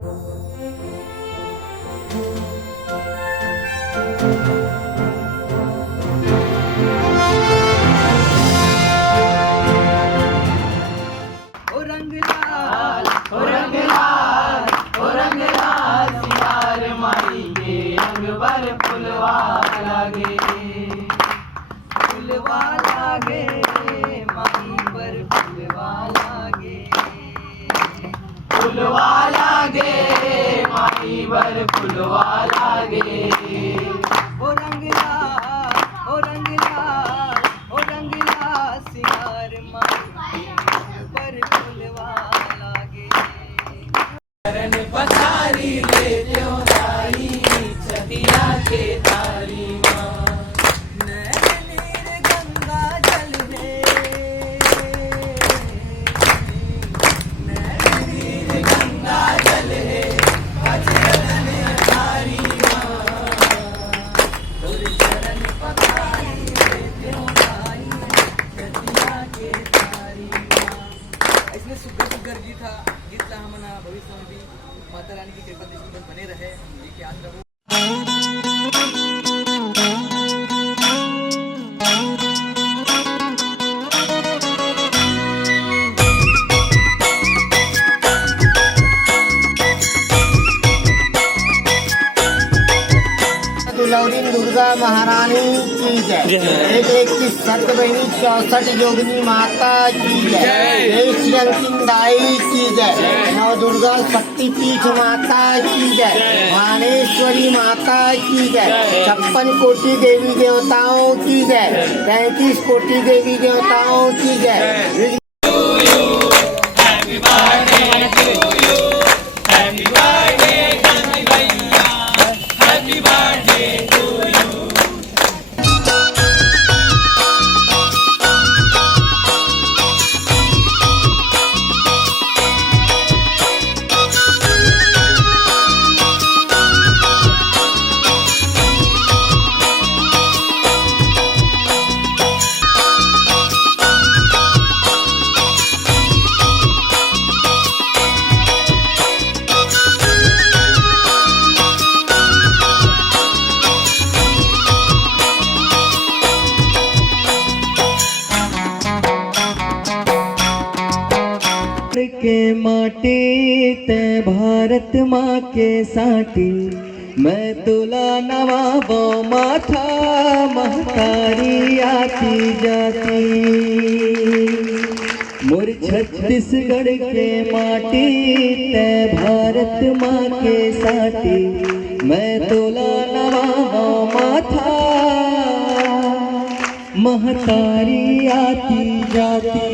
फुलवा लागे माही पर फुलवा लागे, फुलवा लागे माही पर फुलवा लागे। ओ रंगला सिंगार माही पर फुलवा लागे। चरण पथारी ले जो दाई छतिया के तारी माँ, नैनीर गंगा जल है, नैनीर गंगा जल है, अचरन तारी माँ। और चरण पथारी ले जो दाई छतिया के तारी माँ। इसमें सुगर जी था गीतला हमना भविष्य में भी माता रानी की कृपा दृष्टि बने रहे, ये याद रहो। लौरी दुर्गा महारानी की जय। 121 सतबहिनी 64 योगिनी माता की जय। अंतिम दाई की जय। नव दुर्गा शक्तिपीठ माता की जय। भानेश्वरी माता की जय। 56 कोटि देवी देवताओं की जय। 33 कोटि देवी देवताओं की जय। के माटी ते भारत माँ के साटी, मैं तुला नवाबो माथा महतारी आती जाती। मोर छत्तीसगढ़ के माटी ते भारत माँ के साटी, मैं तुला नवाबो माथा महतारी आती जाती।